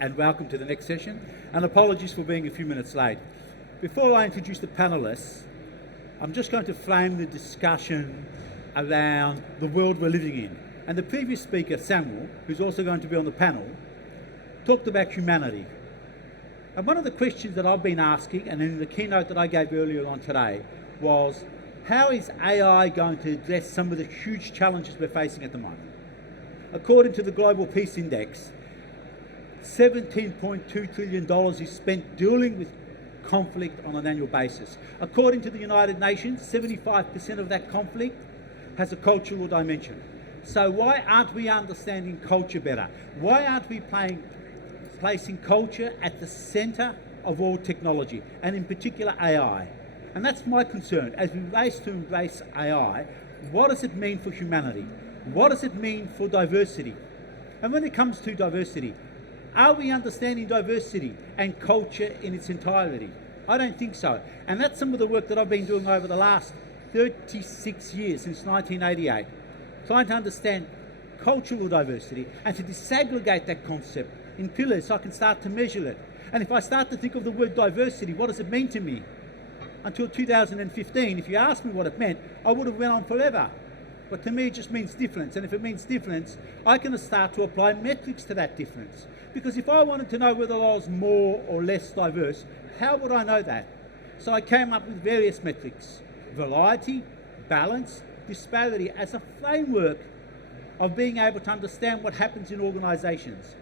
and welcome to the next session, and apologies for being a few minutes late. Before I introduce the panelists, I'm just going to frame the discussion around the world we're living in. And the previous speaker, Samwel, who's also going to be on the panel, talked about humanity. And one of the questions that I've been asking, and in the keynote that I gave earlier on today, was how is AI going to address some of the huge challenges we're facing at the moment? According to the Global Peace Index, $17.2 trillion is spent dealing with conflict on an annual basis. According to the United Nations, 75% of that conflict has a cultural dimension. So why aren't we understanding culture better? Why aren't we placing culture at the centre of all technology, and in particular AI? And that's my concern. As we race to embrace AI, what does it mean for humanity? What does it mean for diversity? And when it comes to diversity, are we understanding diversity and culture in its entirety? I don't think so. And that's some of the work that I've been doing over the last 36 years, since 1988, trying to understand cultural diversity and to disaggregate that concept in pillars so I can start to measure it. And if I start to think of the word diversity, what does it mean to me? Until 2015, if you asked me what it meant, I would have went on forever. But to me, it just means difference. And if it means difference, I can start to apply metrics to that difference. Because if I wanted to know whether I was more or less diverse, how would I know that? So I came up with various metrics: variety, balance, disparity, as a framework of being able to understand what happens in organisations,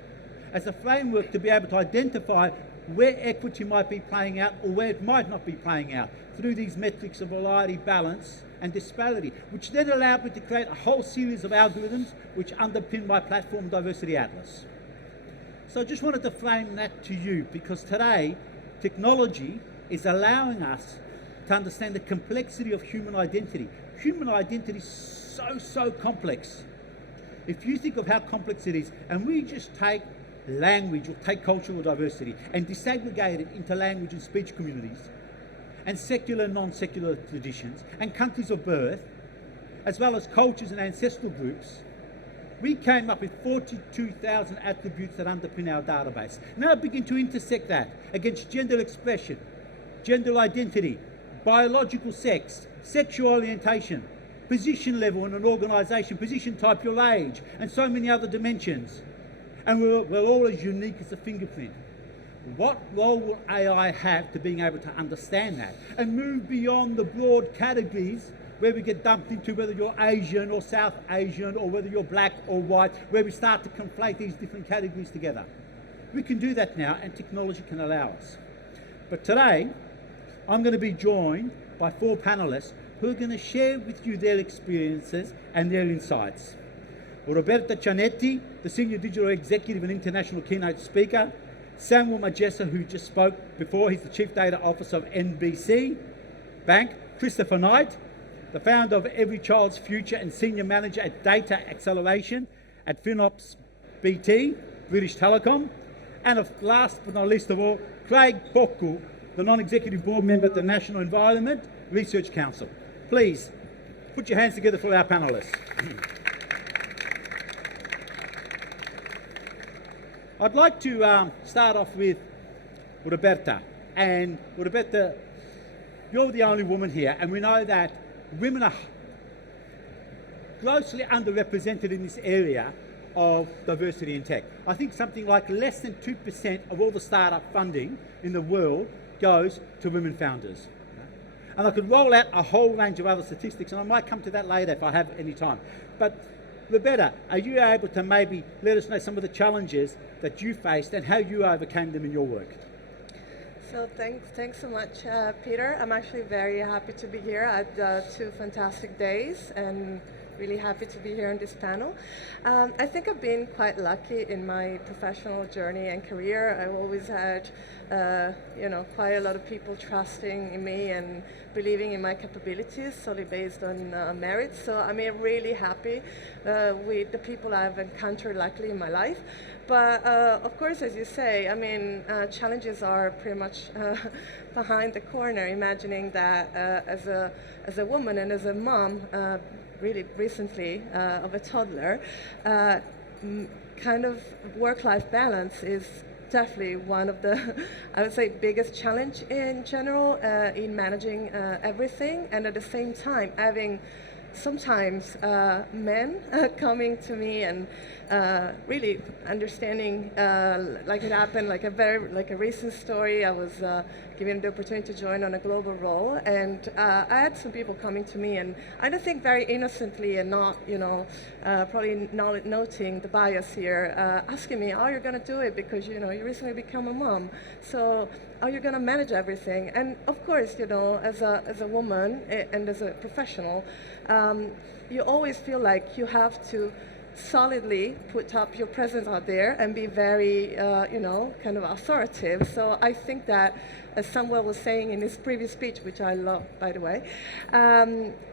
as a framework to be able to identify where equity might be playing out or where it might not be playing out through these metrics of variety, balance and disparity, which then allowed me to create a whole series of algorithms which underpin my platform Diversity Atlas. So I just wanted to frame that to you, because today technology is allowing us to understand the complexity of human identity. Human identity is so complex. If you think of how complex it is, and we just take language or take cultural diversity and disaggregate it into language and speech communities, and secular and non-secular traditions, and countries of birth, as well as cultures and ancestral groups, we came up with 42,000 attributes that underpin our database. Now begin to intersect that against gender expression, gender identity, biological sex, sexual orientation, position level in an organisation, position type, your age, and so many other dimensions. And we're all as unique as a fingerprint. What role will AI have to being able to understand that and move beyond the broad categories where we get dumped into whether you're Asian or South Asian or whether you're black or white, where we start to conflate these different categories together? We can do that now, and technology can allow us. But today, I'm going to be joined by 4 panelists who are going to share with you their experiences and their insights. Roberta Cianetti, the Senior Digital Executive and International Keynote Speaker. Samwel Magesa, who just spoke before, he's the Chief Data Officer of NBC Bank. Christopher Knight, the founder of Every Child's Future and Senior Manager at Data Acceleration at FinOps BT, British Telecom. And last but not least of all, Craig Poku, the Non-Executive Board Member at the National Environment Research Council. Please, put your hands together for our panellists. I'd like to start off with Roberta. And Roberta, you're the only woman here, and we know that women are grossly underrepresented in this area of diversity in tech. I think something like less than 2% of all the startup funding in the world goes to women founders. And I could roll out a whole range of other statistics, and I might come to that later if I have any time. But Roberta, are you able to maybe let us know some of the challenges that you faced and how you overcame them in your work? So thanks so much, Peter. I'm actually very happy to be here at 2 fantastic days, and really happy to be here on this panel. I think I've been quite lucky in my professional journey and career. I've always had, quite a lot of people trusting in me and believing in my capabilities solely based on merit. So I'm really happy with the people I've encountered luckily in my life. But of course, as you say, challenges are pretty much behind the corner. Imagining that as a woman and as a mom, really recently of a toddler, kind of work-life balance is definitely one of the, I would say, biggest challenge in general in managing everything, and at the same time having sometimes men coming to me and really understanding, like it happened, like a recent story. I was given the opportunity to join on a global role, and I had some people coming to me, and I don't think very innocently and not, probably not noting the bias here, asking me how you're going to do it because you recently become a mom, so how you're going to manage everything. And of course, as a woman and as a professional, you always feel like you have to solidly put up your presence out there and be very, kind of authoritative. So I think that, as Samwel was saying in his previous speech, which I love, by the way,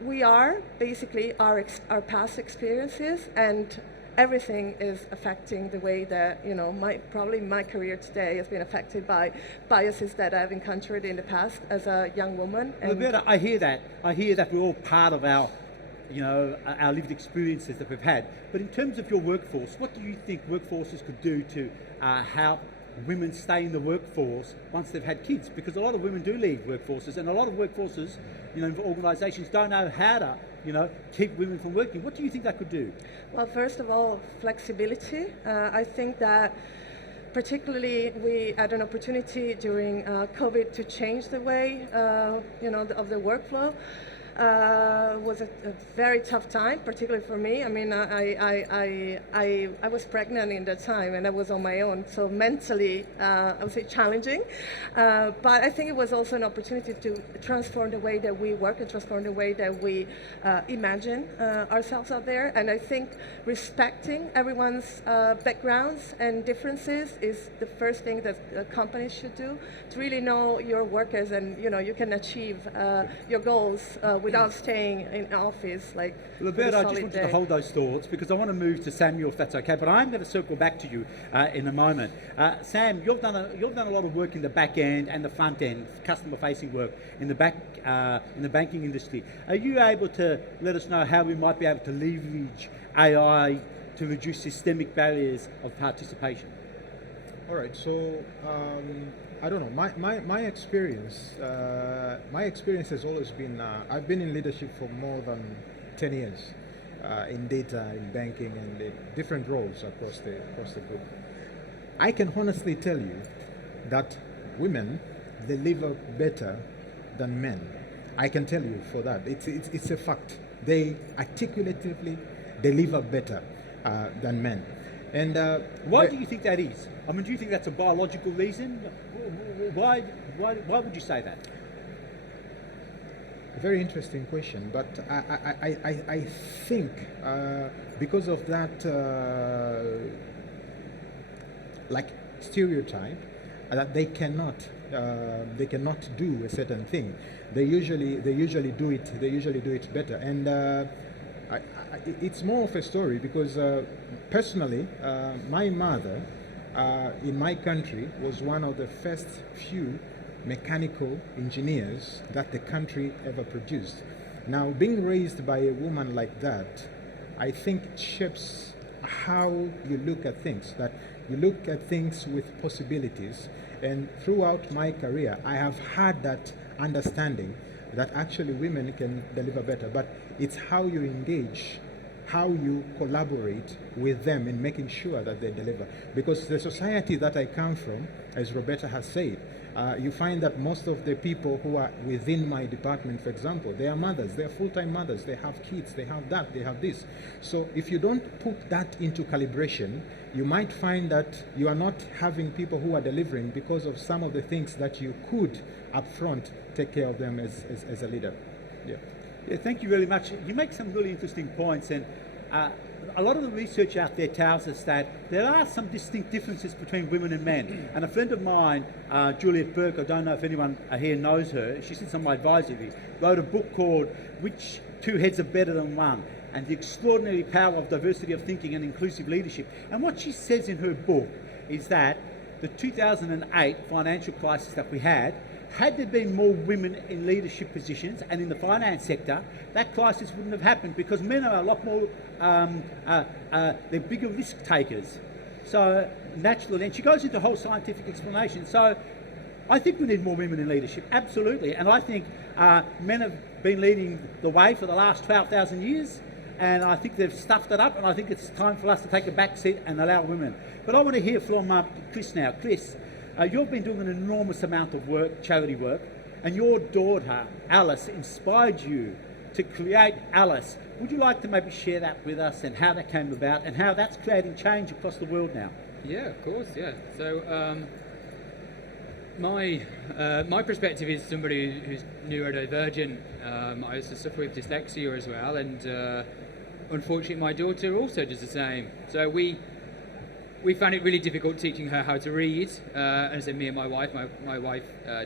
we are basically our past experiences, and everything is affecting the way that, probably my career today has been affected by biases that I've encountered in the past as a young woman. Roberta, I hear that. I hear that we're all part of our lived experiences that we've had. But in terms of your workforce, what do you think workforces could do to help women stay in the workforce once they've had kids? Because a lot of women do leave workforces, and a lot of workforces, organisations don't know how to, keep women from working. What do you think that could do? Well, first of all, flexibility. I think that particularly we had an opportunity during COVID to change the way, of the workflow. Was a very tough time, particularly for me. I mean, I was pregnant in that time, and I was on my own, so mentally, I would say challenging. But I think it was also an opportunity to transform the way that we work and transform the way that we imagine ourselves out there. And I think respecting everyone's backgrounds and differences is the first thing that companies should do, to really know your workers, and you can achieve your goals without staying in office Roberta, I just want you to hold those thoughts because I want to move to Samwel, if that's okay. But I'm going to circle back to you in a moment. Sam, you've done a lot of work in the back end and the front end, customer-facing work in the banking industry. Are you able to let us know how we might be able to leverage AI to reduce systemic barriers of participation? All right. So. I don't know. My experience has always been. I've been in leadership for more than 10 years, in data, in banking, and in different roles across the group. I can honestly tell you that women deliver better than men. I can tell you for that. It's a fact. They articulatively deliver better than men. And why do you think that is? I mean, do you think that's a biological reason? Why would you say that? Very interesting question, but I think because of that stereotype that they cannot do a certain thing. They usually do it better, and it's more of a story because personally, my mother in my country was one of the first few mechanical engineers that the country ever produced. Now, being raised by a woman like that, I think it shapes how you look at things, that you look at things with possibilities. And throughout my career, I have had that understanding that actually women can deliver better, but it's how you engage, how you collaborate with them in making sure that they deliver. Because the society that I come from, as Roberta has said, you find that most of the people who are within my department, for example, they are mothers, they are full-time mothers, they have kids, they have that, they have this. So if you don't put that into calibration, you might find that you are not having people who are delivering because of some of the things that you could upfront take care of them as a leader. Yeah. Yeah, thank you very much. You make some really interesting points, and a lot of the research out there tells us that there are some distinct differences between women and men. And a friend of mine, Juliet Burke, I don't know if anyone here knows her, she sits on my advisory, wrote a book called Which Two Heads Are Better Than One? And the Extraordinary Power of Diversity of Thinking and Inclusive Leadership. And what she says in her book is that the 2008 financial crisis that we had there been more women in leadership positions and in the finance sector, that crisis wouldn't have happened because men are a lot more, they're bigger risk takers. So natural, and she goes into a whole scientific explanation. So I think we need more women in leadership, absolutely. And I think men have been leading the way for the last 12,000 years, and I think they've stuffed it up, and I think it's time for us to take a back seat and allow women. But I want to hear from Chris now. Chris, you've been doing an enormous amount of work, charity work, and your daughter, Alice, inspired you to create Alice. Would you like to maybe share that with us and how that came about and how that's creating change across the world now? Yeah, of course, yeah. So my perspective is somebody who's neurodivergent. I also suffer with dyslexia as well, and unfortunately my daughter also does the same. So we found it really difficult teaching her how to read, and so me and my wife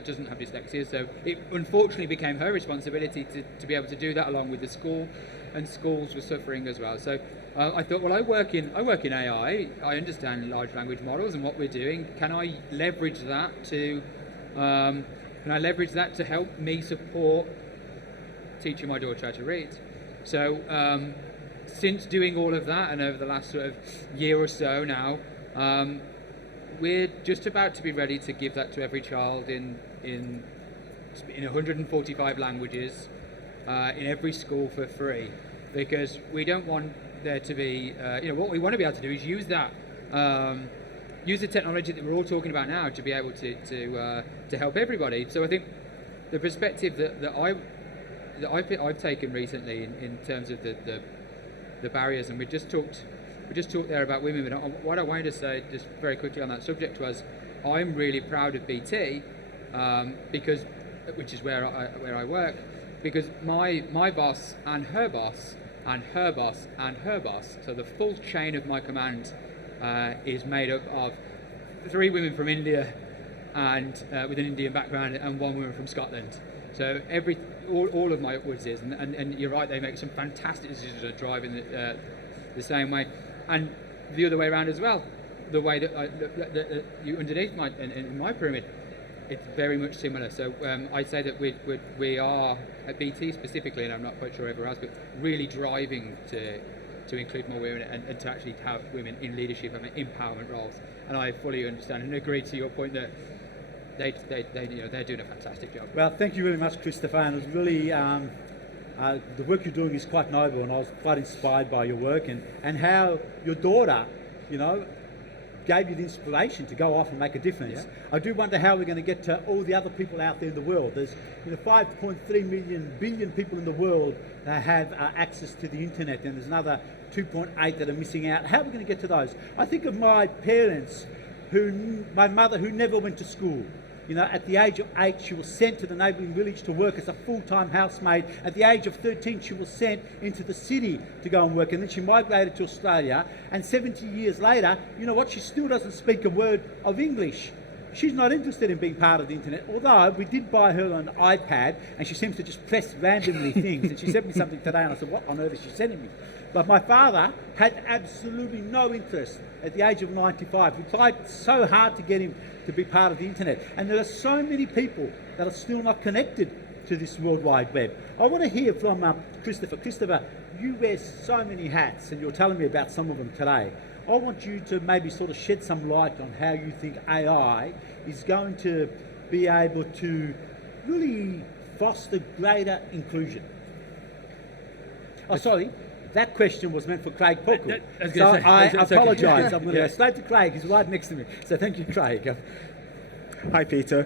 doesn't have dyslexia, so it unfortunately became her responsibility to be able to do that along with the school, and schools were suffering as well. So I thought, well, I work in AI, I understand large language models and what we're doing. Can I leverage that to help me support teaching my daughter how to read? So since doing all of that, and over the last sort of year or so now, we're just about to be ready to give that to every child in 145 languages in every school for free, because we don't want there to be, what we want to be able to do is use that, use the technology that we're all talking about now to be able to help everybody. So I think the perspective that I've taken recently in terms of the barriers, and we just talked there about women, but what I wanted to say just very quickly on that subject was, I'm really proud of BT, because, which is where I work, because my boss and her boss and her boss and her boss, so the full chain of my command is made up of 3 women from India and with an Indian background, and 1 woman from Scotland. So all of my upwards is, and you're right, they make some fantastic decisions of driving the same way, and the other way around as well. The way that you underneath in my pyramid, it's very much similar. So I'd say that we are at BT specifically, and I'm not quite sure everywhere else, but really driving to include more women and to actually have women in leadership and empowerment roles. And I fully understand and agree to your point that they're doing a fantastic job. Well, thank you very much, Christopher. And it was really the work you're doing is quite noble, and I was quite inspired by your work and how your daughter, gave you the inspiration to go off and make a difference. Yeah. I do wonder how we're going to get to all the other people out there in the world. There's 5.3 billion people in the world that have access to the internet, and there's another 2.8 that are missing out. How are we going to get to those? I think of my parents, my mother who never went to school. At the age of 8, she was sent to the neighbouring village to work as a full-time housemaid. At the age of 13, she was sent into the city to go and work, and then she migrated to Australia. And 70 years later, she still doesn't speak a word of English. She's not interested in being part of the internet, although we did buy her an iPad, and she seems to just press randomly things. And she sent me something today, and I said, what on earth is she sending me? But my father had absolutely no interest at the age of 95. We tried so hard to get him to be part of the internet. And there are so many people that are still not connected to this World Wide Web. I want to hear from Christopher. Christopher, you wear so many hats, and you're telling me about some of them today. I want you to maybe sort of shed some light on how you think AI is going to be able to really foster greater inclusion. Oh, sorry. That question was meant for Craig Poku. I apologise. I'm going to go straight to Craig. He's right next to me. So thank you, Craig. Hi, Peter.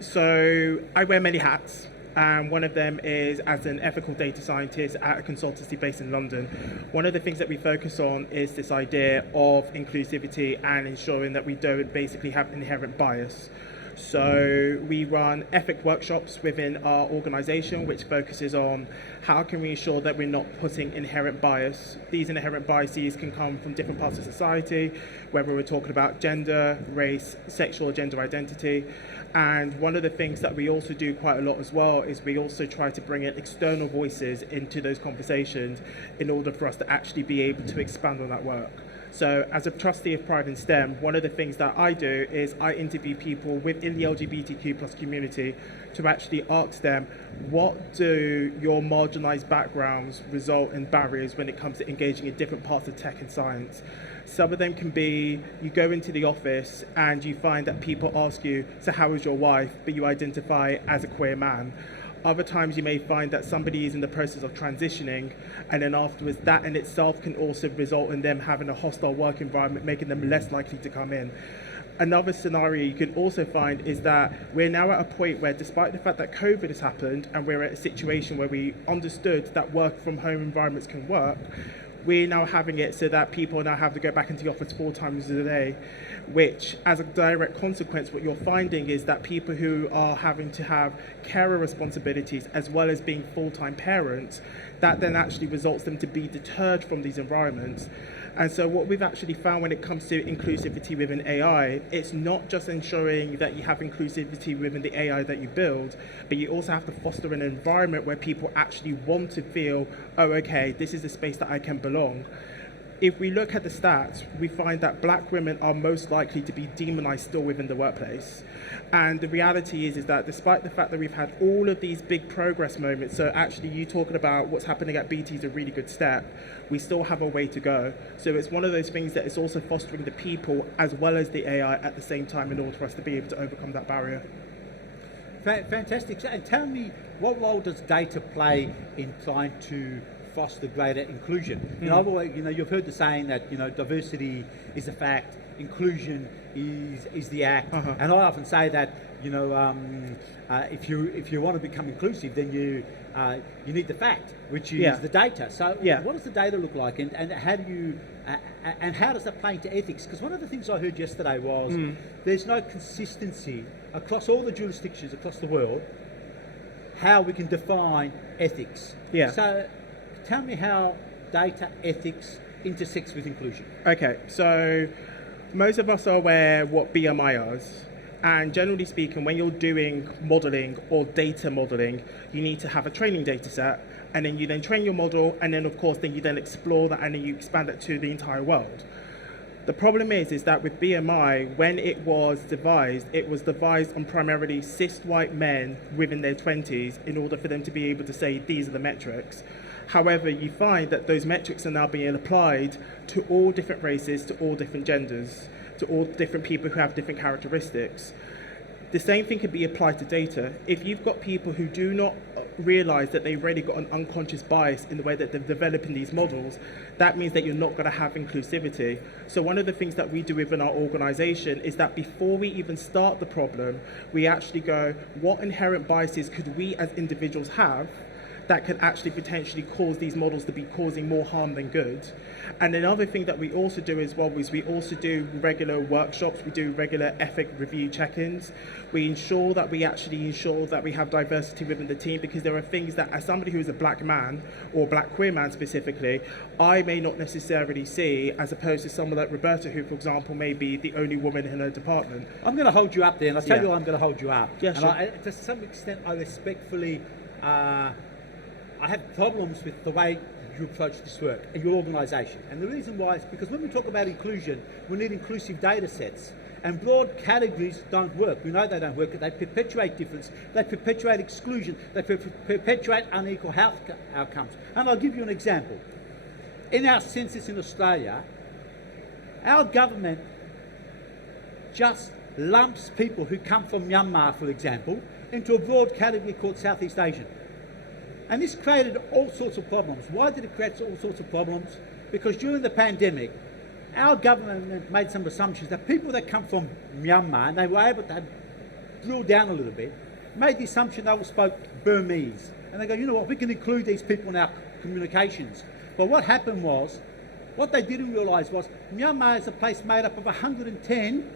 So I wear many hats. One of them is as an ethical data scientist at a consultancy based in London. One of the things that we focus on is this idea of inclusivity and ensuring that we don't basically have inherent bias. So we run ethic workshops within our organisation, which focuses on how can we ensure that we're not putting inherent bias. These inherent biases can come from different parts of society, whether we're talking about gender, race, sexual or gender identity. And one of the things that we also do quite a lot as well is we also try to bring in external voices into those conversations in order for us to actually be able to expand on that work. So as a trustee of Pride in STEM, one of the things that I do is I interview people within the LGBTQ plus community to actually ask them, what do your marginalised backgrounds result in barriers when it comes to engaging in different parts of tech and science? Some of them can be, you go into the office and you find that people ask you, so how is your wife? But you identify as a queer man. Other times you may find that somebody is in the process of transitioning, and then afterwards that in itself can also result in them having a hostile work environment, making them less likely to come in. Another scenario you can also find is that we're now at a point where, despite the fact that COVID has happened and we're at a situation where we understood that work from home environments can work, we're now having it so that people now have to go back into the office 4 times a day, which, as a direct consequence, what you're finding is that people who are having to have carer responsibilities as well as being full-time parents, that then actually results them to be deterred from these environments. And so what we've actually found when it comes to inclusivity within AI, it's not just ensuring that you have inclusivity within the AI that you build, but you also have to foster an environment where people actually want to feel, oh, okay, this is a space that I can belong. If we look at the stats, we find that black women are most likely to be demonized still within the workplace. And the reality is that despite the fact that we've had all of these big progress moments, so actually you talking about what's happening at BT is a really good step, we still have a way to go. So it's one of those things that is also fostering the people as well as the AI at the same time in order for us to be able to overcome that barrier. Fantastic. And tell me, what role does data play in trying to foster greater inclusion? You know, you've heard the saying that diversity is a fact, inclusion is the act, and I often say that if you want to become inclusive, then you need the fact, which is the data. So what does the data look like, and how do you and how does that play into ethics? Because one of the things I heard yesterday was there's no consistency across all the jurisdictions across the world how we can define ethics. So tell me how data ethics intersects with inclusion. Okay, so most of us are aware what BMI is. And generally speaking, when you're doing modeling or data modeling, you need to have a training data set, and then you then train your model, and then of course then you then explore that and then you expand it to the entire world. The problem is that with BMI, when it was devised on primarily cis white men within their 20s in order for them to be able to say these are the metrics. However, you find that those metrics are now being applied to all different races, to all different genders, to all different people who have different characteristics. The same thing can be applied to data. If you've got people who do not realize that they've already got an unconscious bias in the way that they're developing these models, that means that you're not going to have inclusivity. So one of the things that we do within our organization is that before we even start the problem, we actually go, what inherent biases could we as individuals have that could actually potentially cause these models to be causing more harm than good? And another thing that we also do as well is we also do regular workshops, we do regular ethic review check-ins. We ensure that we have diversity within the team, because there are things that as somebody who is a black man or black queer man specifically, I may not necessarily see, as opposed to someone like Roberta, who for example may be the only woman in her department. I'm going to hold you up there, and I'll tell you why I'm going to hold you up. Yeah, sure. And to some extent I respectfully I have problems with the way you approach this work and your organisation. And the reason why is because when we talk about inclusion, we need inclusive data sets. And broad categories don't work. We know they don't work. They perpetuate difference. They perpetuate exclusion. They perpetuate unequal health outcomes. And I'll give you an example. In our census in Australia, our government just lumps people who come from Myanmar, for example, into a broad category called Southeast Asian. And this created all sorts of problems. Why did it create all sorts of problems? Because during the pandemic, our government made some assumptions that people that come from Myanmar, and they were able to drill down a little bit, made the assumption they all spoke Burmese. And they go, you know what, we can include these people in our communications. But what happened was, what they didn't realise was, Myanmar is a place made up of 110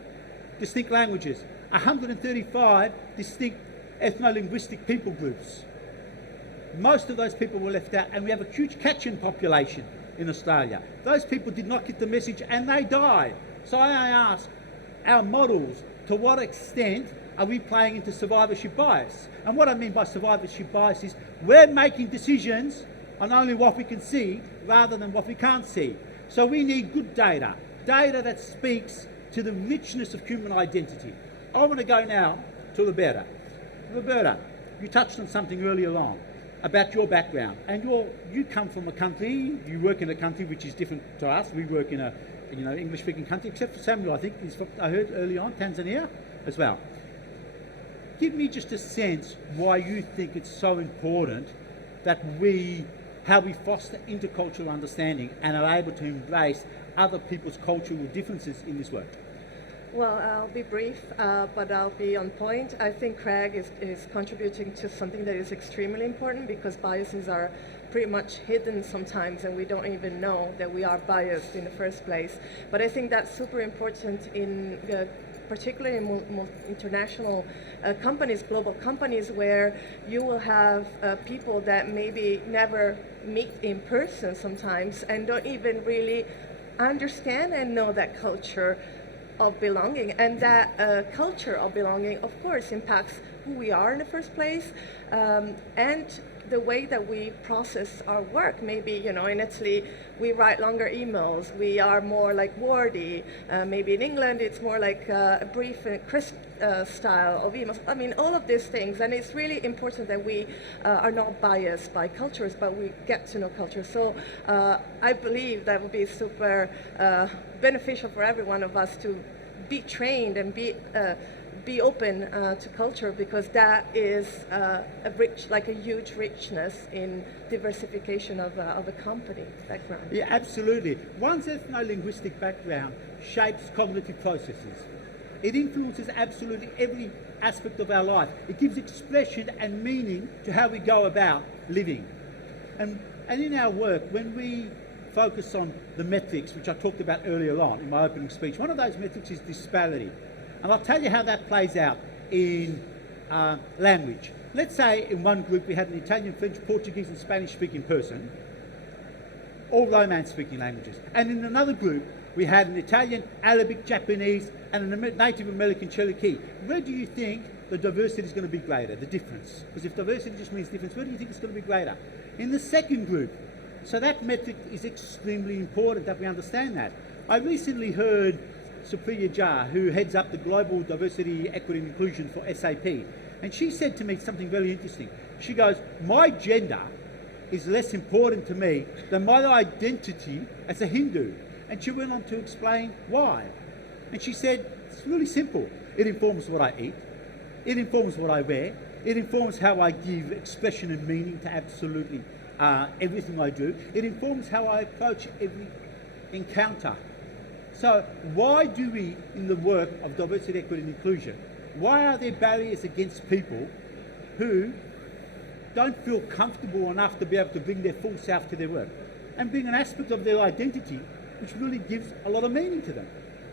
distinct languages, 135 distinct ethno-linguistic people groups. Most of those people were left out, and we have a huge catching population in Australia. Those people did not get the message and they died. So I ask our models, to what extent are we playing into survivorship bias? And what I mean by survivorship bias is we're making decisions on only what we can see rather than what we can't see. So we need good data. data that speaks to the richness of human identity. I want to go now to Roberta. Roberta, you touched on something earlier on about your background, and you come from a country, you work in a country which is different to us. We work in a English-speaking country, except for Samwel, I think, is from, I heard early on, Tanzania as well. Give me just a sense why you think it's so important that how we foster intercultural understanding and are able to embrace other people's cultural differences in this work. Well, I'll be brief, but I'll be on point. I think Craig is contributing to something that is extremely important, because biases are pretty much hidden sometimes and we don't even know that we are biased in the first place. But I think that's super important in particularly in international companies, global companies, where you will have people that maybe never meet in person sometimes and don't even really understand and know that culture of belonging. And that culture of belonging, of course, impacts who we are in the first place, and the way that we process our work. Maybe, in Italy, we write longer emails. We are more like wordy. Maybe in England, it's more like a brief and crisp style of emails. I mean, all of these things. And it's really important that we are not biased by cultures, but we get to know culture. So I believe that would be super beneficial for every one of us to be trained and be open to culture, because that is a huge richness in diversification of a company background. Yeah, absolutely. One's ethno-linguistic background shapes cognitive processes. It influences absolutely every aspect of our life. It gives expression and meaning to how we go about living. And in our work, when we focus on the metrics, which I talked about earlier on in my opening speech, one of those metrics is disparity. And I'll tell you how that plays out in language. Let's say in one group we had an Italian, French, Portuguese and Spanish speaking person, all Romance speaking languages. And in another group we had an Italian, Arabic, Japanese and a Native American Cherokee. Where do you think the diversity is going to be greater, the difference? Because if diversity just means difference, where do you think it's going to be greater? In the second group. So that metric is extremely important that we understand that. I recently heard Supriya Jha, who heads up the Global Diversity, Equity and Inclusion for SAP, and she said to me something very interesting. She goes, my gender is less important to me than my identity as a Hindu. And she went on to explain why. And she said, it's really simple. It informs what I eat. It informs what I wear. It informs how I give expression and meaning to absolutely everything I do. It informs how I approach every encounter. So why do we, in the work of diversity, equity and inclusion, why are there barriers against people who don't feel comfortable enough to be able to bring their full self to their work and bring an aspect of their identity which really gives a lot of meaning to them?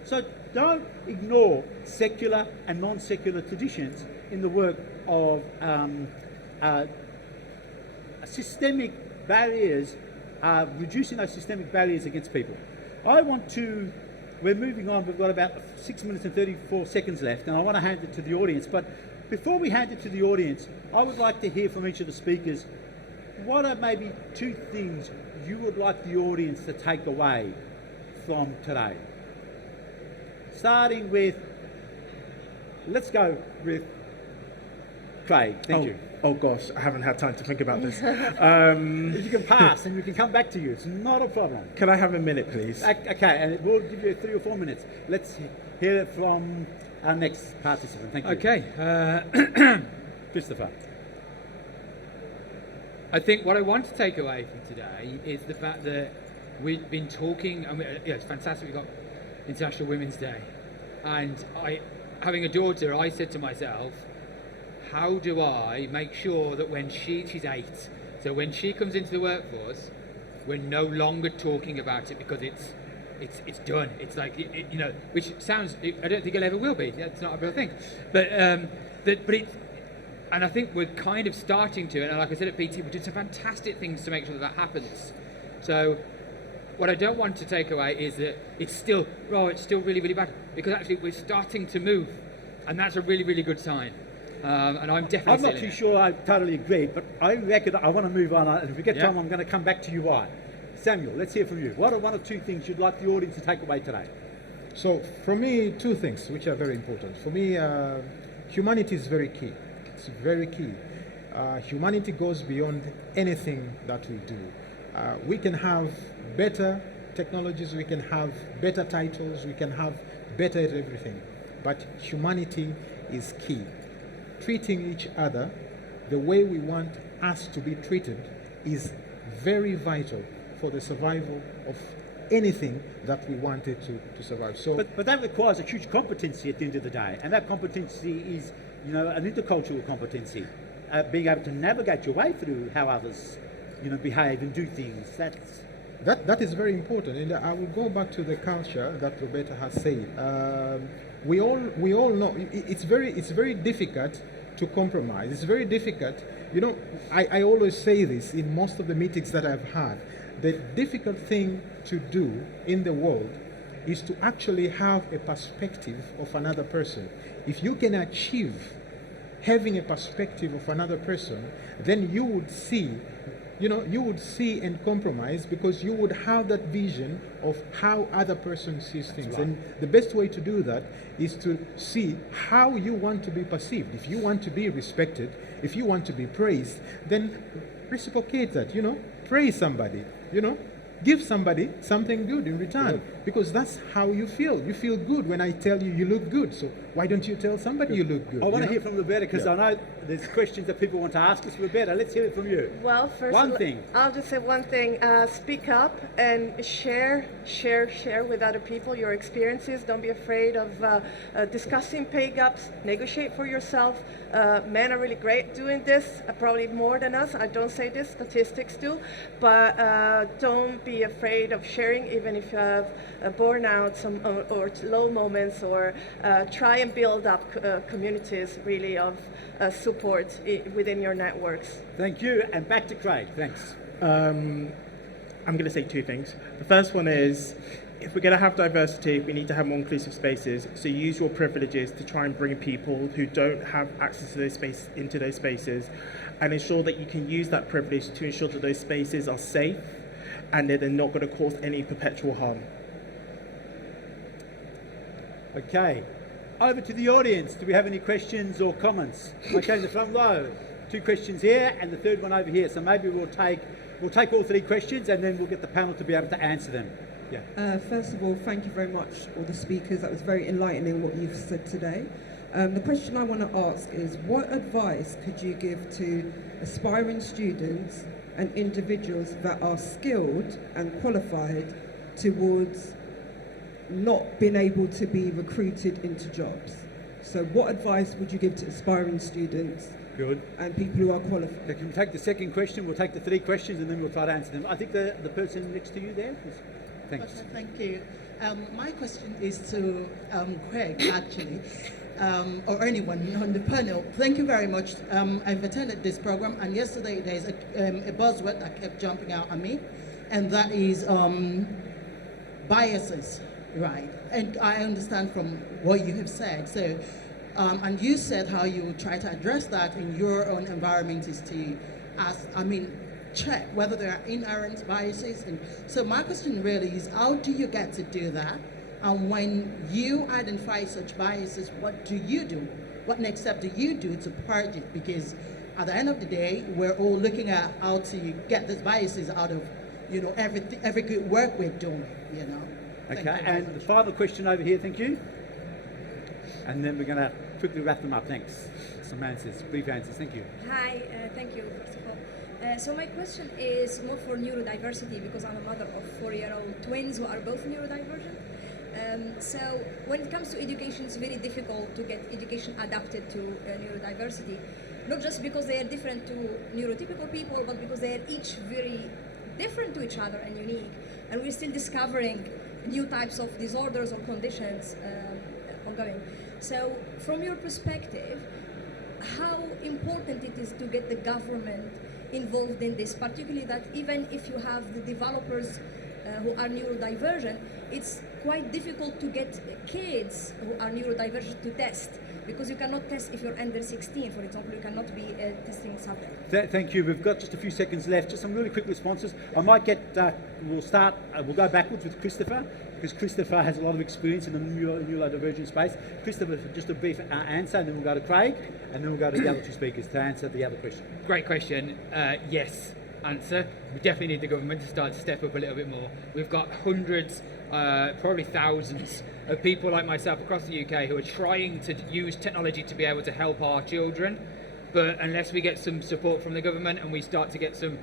So don't ignore secular and non-secular traditions in the work of systemic barriers, reducing those systemic barriers against people. We're moving on, we've got about 6 minutes and 34 seconds left, and I want to hand it to the audience. But before we hand it to the audience, I would like to hear from each of the speakers, what are maybe two things you would like the audience to take away from today? Starting with, let's go with Craig. Thank you. Oh gosh, I haven't had time to think about this. You can pass and we can come back to you. It's not a problem. Can I have a minute, please? Okay, and we'll give you 3 or 4 minutes. Let's hear it from our next participant. Thank you. Okay. Christopher. I think what I want to take away from today is the fact that we've been talking, and it's fantastic, we've got International Women's Day. And having a daughter, I said to myself, how do I make sure that when she's 8, so when she comes into the workforce, we're no longer talking about it because it's done. It's like, which sounds, I don't think it ever will be. That's not a real thing. But and I think we're kind of starting to, and like I said at PT, we're doing some fantastic things to make sure that happens. So what I don't want to take away is that it's still really, really bad, because actually we're starting to move, and that's a really, really good sign. And I'm definitely. I'm not too sure I totally agree, but I reckon I want to move on. And if we get time, I'm going to come back to you. Why? Samwel, let's hear from you. What are 1 or 2 things you'd like the audience to take away today? So for me, two things which are very important. For me, humanity is very key. It's very key. Humanity goes beyond anything that we do. We can have better technologies, we can have better titles, we can have better at everything. But humanity is key. Treating each other the way we want us to be treated is very vital for the survival of anything that we wanted to survive. So, but that requires a huge competency at the end of the day, and that competency is, you know, an intercultural competency, being able to navigate your way through how others, you know, behave and do things. That is very important, and I will go back to the culture that Roberta has said. We all know it's very difficult to compromise. It's very difficult. You know, I always say this in most of the meetings that I've had. The difficult thing to do in the world is to actually have a perspective of another person. If you can achieve having a perspective of another person, then you would see, you would see and compromise, because you would have that vision of how other person sees things. Right. And the best way to do that is to see how you want to be perceived. If you want to be respected, if you want to be praised, then reciprocate that, praise somebody, give somebody something good in return, because that's how you feel. You feel good when I tell you you look good. So why don't you tell somebody you look good? I want to hear from Roberta, because I know there's questions that people want to ask us. Roberta, let's hear it from you. Well, first I'll just say one thing. Speak up and share with other people your experiences. Don't be afraid of discussing pay gaps. Negotiate for yourself. Men are really great doing this, probably more than us. I don't say this, statistics do. But don't be afraid of sharing, even if you have burnout or low moments, or try and build up communities really of support within your networks. Thank you, and back to Craig. Thanks. I'm going to say two things. The first one is, if we're going to have diversity, we need to have more inclusive spaces. So use your privileges to try and bring people who don't have access to those spaces into those spaces, and ensure that you can use that privilege to ensure that those spaces are safe and that they're not going to cause any perpetual harm. Okay, over to the audience. Do we have any questions or comments? Okay, in the front row, 2 questions here, and the third one over here. So maybe we'll take all 3 questions, and then we'll get the panel to be able to answer them. Yeah. First of all, thank you very much, all the speakers. That was very enlightening what you've said today. The question I want to ask is, what advice could you give to aspiring students and individuals that are skilled and qualified towards not being able to be recruited into jobs? So what advice would you give to aspiring students and people who are qualified? Okay, can we take the second question? We'll take the 3 questions, and then we'll try to answer them. I think the person next to you there. Thanks. Thank you. My question is to Craig, actually, or anyone on the panel. Thank you very much. I've attended this program, and yesterday there's a buzzword that kept jumping out at me, and that is biases, right? And I understand from what you have said. So, and you said how you will try to address that in your own environment is to check whether there are inherent biases. And so my question really is, how do you get to do that? And when you identify such biases, what do you do? What next step do you do to purge it? Because at the end of the day, we're all looking at how to get these biases out of, every good work we're doing, Okay, and the final question over here, thank you. And then we're going to quickly wrap them up. Thanks. Some answers, brief answers. Thank you. Hi, thank you, first of all. So my question is more for neurodiversity, because I'm a mother of 4-year-old twins who are both neurodivergent. So when it comes to education, it's very difficult to get education adapted to neurodiversity, not just because they are different to neurotypical people, but because they are each very different to each other and unique. And we're still discovering new types of disorders or conditions ongoing. So from your perspective, how important it is to get the government involved in this, particularly that even if you have the developers who are neurodivergent, it's quite difficult to get kids who are neurodivergent to test, because you cannot test if you're under 16, for example. You cannot be testing subject. Thank you. We've got just a few seconds left. Just some really quick responses. I might get, we'll go backwards with Christopher, because Christopher has a lot of experience in the neurodivergent space. Christopher, just a brief answer, and then we'll go to Craig, and then we'll go to the other two speakers to answer the other question. Great question. Yes. Answer. We definitely need the government to start to step up a little bit more. We've got hundreds, probably thousands of people like myself across the UK who are trying to use technology to be able to help our children, but unless we get some support from the government and we start to get some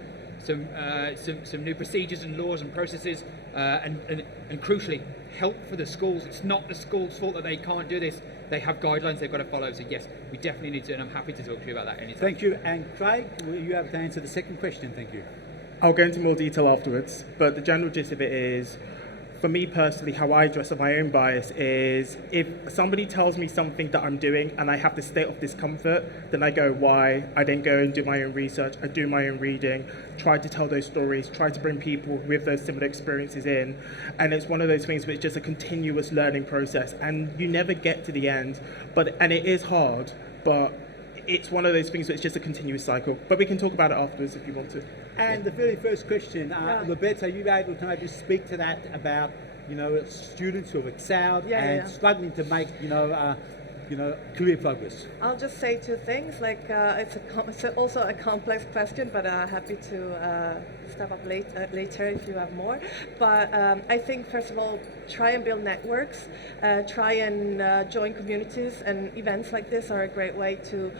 new procedures and laws and processes, and crucially help for the schools. It's not the school's fault that they can't do this. They have guidelines they've got to follow. So yes, we definitely need to, and I'm happy to talk to you about that anytime. Thank you. And Craig, will you have to answer the second question? Thank you. I'll go into more detail afterwards, but the general gist of it is, for me personally, how I address my own bias is, if somebody tells me something that I'm doing and I have the state of discomfort, then I go, why? I then go and do my own research, I do my own reading, try to tell those stories, try to bring people with those similar experiences in. And it's one of those things where it's just a continuous learning process, and you never get to the end, and it is hard, but it's one of those things where it's just a continuous cycle. But we can talk about it afterwards if you want to. And the very first question, Roberta, are you able to maybe speak to that about, students who have excelled struggling to make, career progress? I'll just say two things. It's also a complex question, but happy to step up later if you have more. But I think, first of all, try and build networks, try and join communities, and events like this are a great way to,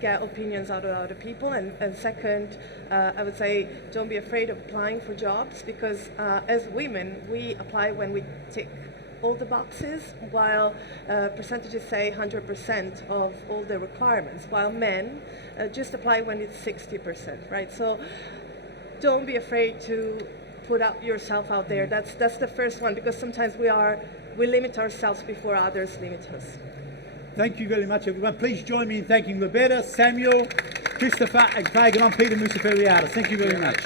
get opinions out of other people. And second, I would say, don't be afraid of applying for jobs, because as women, we apply when we tick all the boxes, while percentages say 100% of all the requirements, while men just apply when it's 60%, right? So don't be afraid to put yourself out there. That's the first one, because sometimes we limit ourselves before others limit us. Thank you very much, everyone. Please join me in thanking Roberta, Samwel, Christopher, and Craig, and I'm Peter Mousaferiadis. Thank you very much.